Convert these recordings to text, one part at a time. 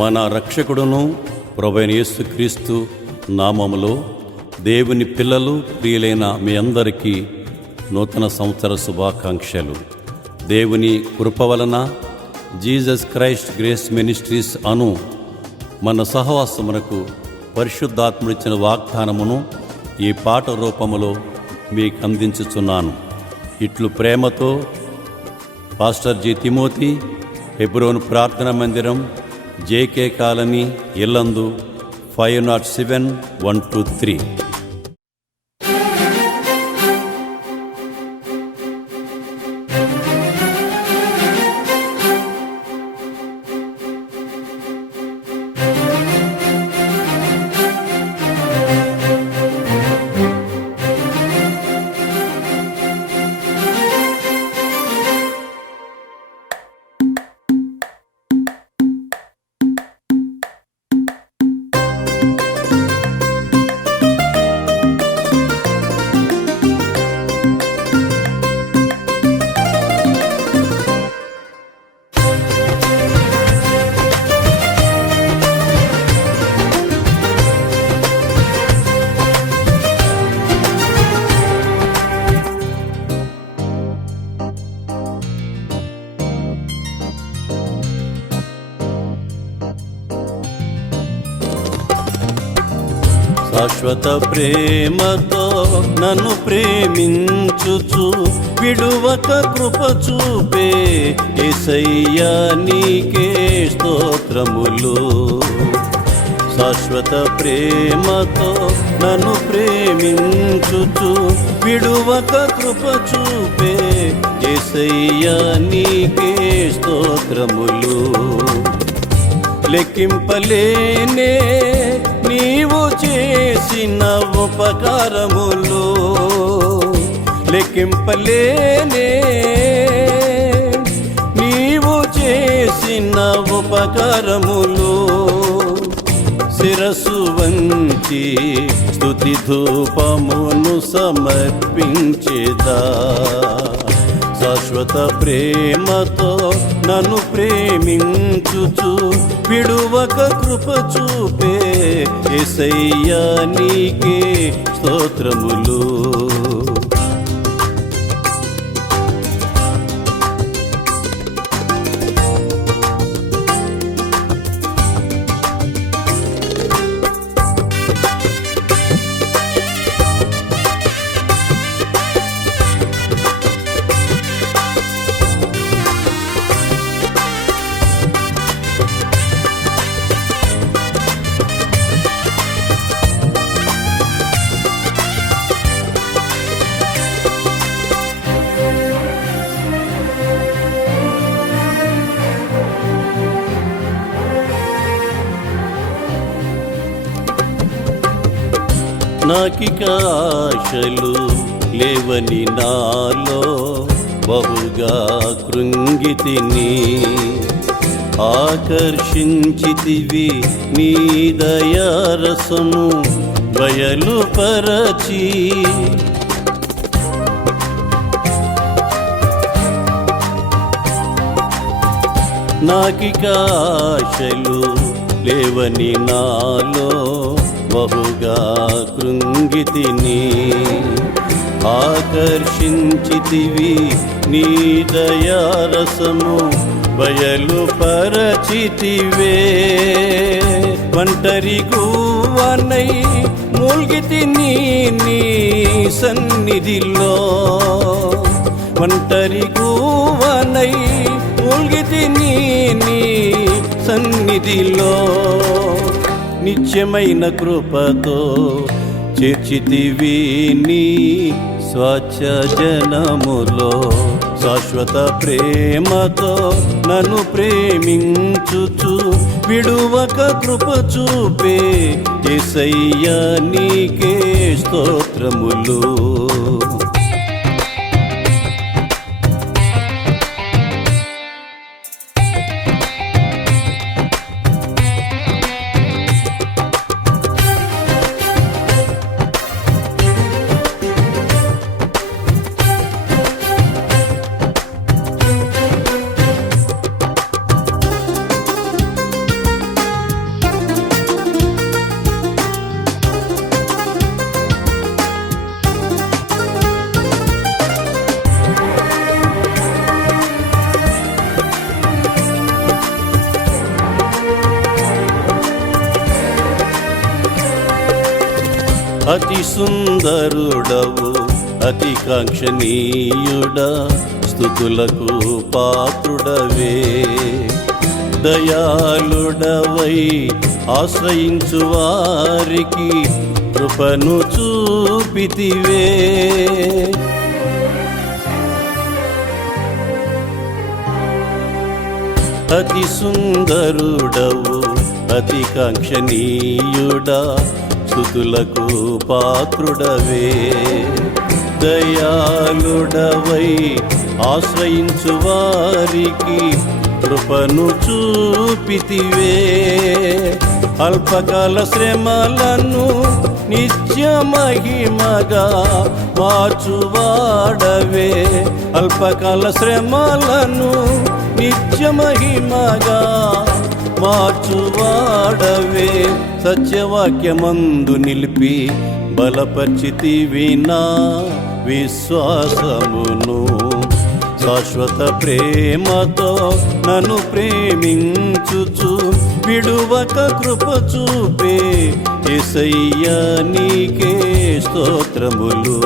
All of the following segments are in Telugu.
మన రక్షకుడును ప్రభువైన యేసుక్రీస్తు నామములో దేవుని పిల్లలు ప్రియులైన మీ అందరికీ నూతన సంవత్సర శుభాకాంక్షలు. దేవుని కృప వలన జీసస్ క్రైస్ట్ గ్రేస్ మినిస్ట్రీస్ అను మన సహవాసమునకు పరిశుద్ధాత్ముడిచ్చిన వాగ్దానమును ఈ పాట రూపములో మీకు అందించుచున్నాను. ఇట్లు ప్రేమతో పాస్టర్ జి తిమోతి, హెబ్రోను ప్రార్థనా మందిరం, జేకే కాలనీ, ఇల్లందు, 507-123. శాశ్వత ప్రేమతో నన్ను ప్రేమించుచు విడువక కృప చూపే యేసయ్యా నీకే స్తోత్రములు. శాశ్వత ప్రేమతో నన్ను ప్రేమించుచు విడువక కృప చూపే యేసయ్యా నీకే స్తోత్రములు. లెక్కింపలేనే నీవు చేసిన ఉపకారములు, లెక్కింపలేనే నీవు చేసిన ఉపకారములు. శిరస్సు వంచి స్తుతి ధూపమును సమర్పించేదా. శాశ్వత ప్రేమతో నన్ను ప్రేమించుచు విడువక కృప చూపే యేసయ్యా నీకే స్తోత్రములు. నాకిక ఆశలు లేవని నాలో బహుగా కృంగితిని. ఆకర్షించితివి నీ దయారసము బయలుపరచి. నాకిక ఆశలు లేవని నాలో బహుగా కృంగితిని. ఆకర్షించితివి నీ దయారసము బయలుపరచితివే. ఒంటరి గువ్వనై మూల్గితిని నీ సన్నిధిలో, ఒంటరి గువ్వనై మూల్గితిని నీ సన్నిధిలో. నిత్యమైన కృపతో చేర్చితివి నీ స్వచ్ఛ జనములో. శాశ్వత ప్రేమతో నన్ను ప్రేమించుచు విడువక కృప చూపే యేసయ్యా నీకే స్తోత్రములు. అతి సుందరుడవు అతి కాంక్షణీయుడా స్తుతులకు పాత్రుడవే దయాళుడవై ఆశ్రయించు వారికి కృపను చూపితివే అతి సుందరుడవు అతి కాంక్షణీయుడా స్తుతులకు పాత్రుడవే దయాళుడవై ఆశ్రయించు వారికి కృపను చూపితివే అల్పకాల శ్రమలను నిత్య మహిమగా మార్చువాడవే అల్పకాల శ్రమలను నిత్య మహిమగా మార్చువాడవే సత్యవాక్యమందు నిలిపి బలపరిచితివి నా విశ్వాసమును శాశ్వత ప్రేమతో నన్ను ప్రేమించుచు విడువక కృప చూపే యేసయ్యా నీకే స్తోత్రములు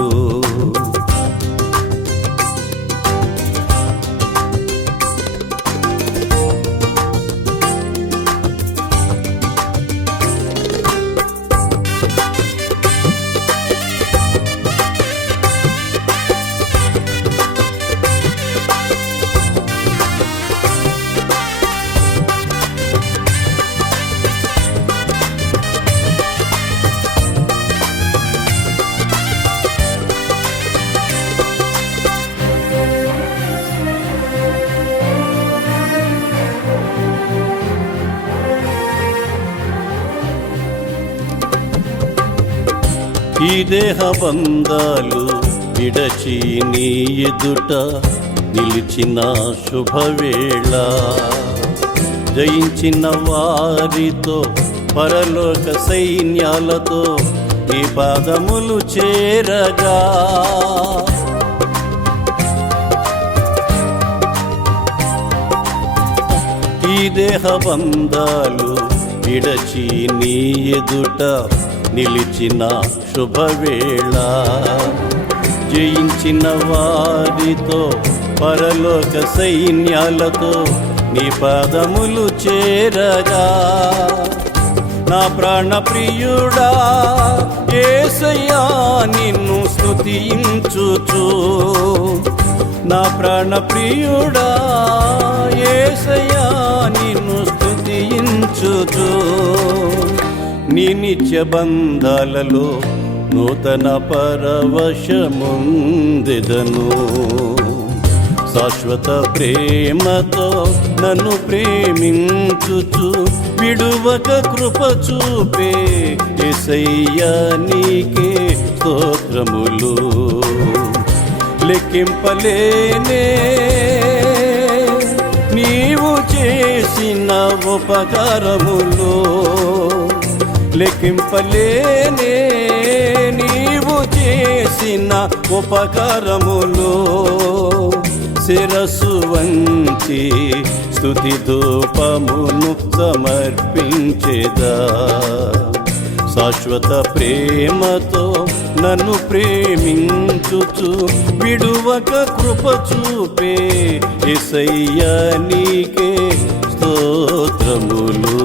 ఈ దేహ బంధాలు విడచి నీ ఎదుట నిలిచిన శుభవేళ జయించిన వారితో పరలోక సైన్యాలతో నీ పాదములు చేరగా ఈ దేహ బంధాలు విడచి నీ ఎదుట నిలిచిన శుభవేళ జయించిన వారితో పరలోక సైన్యాలతో నీ పాదములు చేరగా నా ప్రాణ ప్రియుడా యేసయ్యా నిన్ను స్తుతించుచు నా ప్రాణ ప్రియుడా యేసయ్యా నిన్ను స్తుతించుచు నీ నిత్య బంధాలలో నూతన పరవశముందెదను శాశ్వత ప్రేమతో నన్ను ప్రేమించుచు విడువక కృప చూపే యేసయ్యా నీకే స్తోత్రములు లెక్కింపలేనే నీవు చేసిన ఉపకారములు లెక్కింపలేనే నీవు చేసిన ఉపకారములు శిరస్సు వంచి స్తుతి ధూపమును సమర్పించేదా శాశ్వత ప్రేమతో నన్ను ప్రేమించుచు విడువక కృప చూపే యేసయ్యా నీకే స్తోత్రములు